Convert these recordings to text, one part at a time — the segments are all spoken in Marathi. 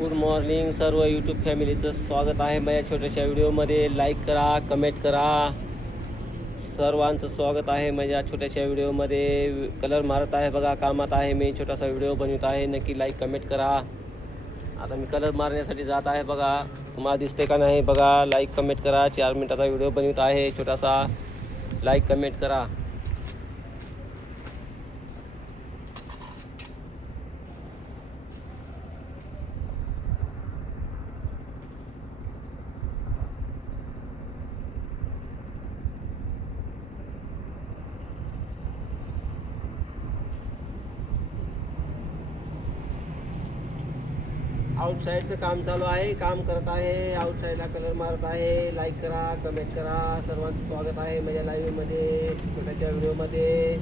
गुड मॉर्निंग सर्व यूट्यूब फॅमिलीचं स्वागत आहे माझ्या छोट्याशा व्हिडिओमध्ये. लाईक करा, कमेंट करा. सर्वांचं स्वागत आहे माझ्या छोट्याशा व्हिडिओमध्ये. कलर मारत आहे बघा, कामात आहे मी, छोटासा व्हिडिओ बनवत आहे. नक्की लाईक कमेंट करा. आता मी कलर मारण्यासाठी जात आहे बघा, तुम्हाला दिसते का नाही बघा. लाईक कमेंट करा. 4 मिनिटाचा व्हिडिओ बनवत आहे छोटासा. लाईक कमेंट करा. आउटसाईडचं काम चालू आहे, काम करत आहे. आउटसाईडला कलर मारत आहे. लाईक करा, कमेंट करा. सर्वांचं स्वागत आहे माझ्या लाईव्हमध्ये, छोट्याशा व्हिडिओमध्ये.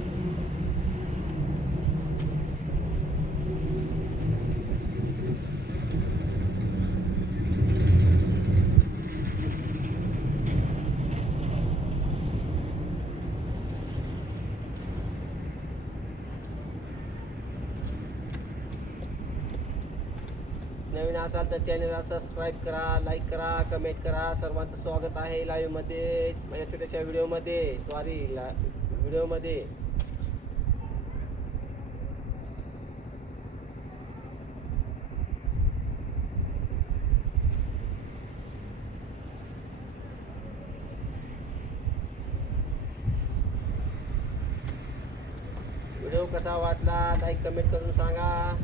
नवीन असाल तर चॅनलला सबस्क्राईब करा, लाईक करा, कमेंट करा. सर्वांचं स्वागत आहे लाईव्हमध्ये, माझ्या छोट्याशा व्हिडिओमध्ये. व्हिडिओमध्ये व्हिडिओ कसा वाटला लाईक कमेंट करून सांगा.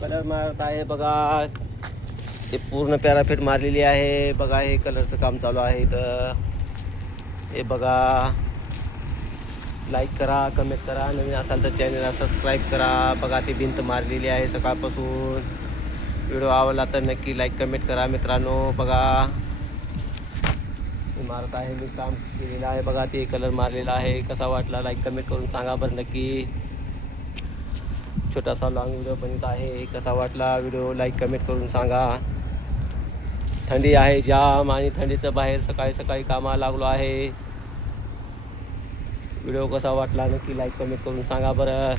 कलर मारत आहे बघा, ते पूर्ण पॅराफिट मारलेली आहे बघा. हे कलरचं काम चालू आहे इथं. हे बघा, लाईक करा, कमेंट करा. नवीन असाल तर चॅनलला सबस्क्राईब करा. बघा ती भिंत मारलेली आहे सकाळपासून. व्हिडिओ आवडला तर नक्की लाईक कमेंट करा मित्रांनो. बघा मी मारत आहे, मी काम केलेलं आहे बघा. ते कलर मारलेला आहे. कसा वाटला लाईक कमेंट करून सांगा बरं नक्की. छोटासा लॉंग व्हिडिओ बनवत आहे. कसा वाटला व्हिडिओ लाईक कमेंट करून सांगा. थंडी आहे जाम, आणि थंडीचं बाहेर सकाळी सकाळी कामाला लागलो आहे. व्हिडिओ कसा वाटला नक्की लाईक कमेंट करून सांगा बरं.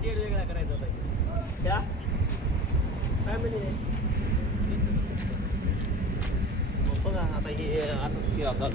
शेड वेगळा करायचा होता. त्या काय म्हणजे बघा आता हे आता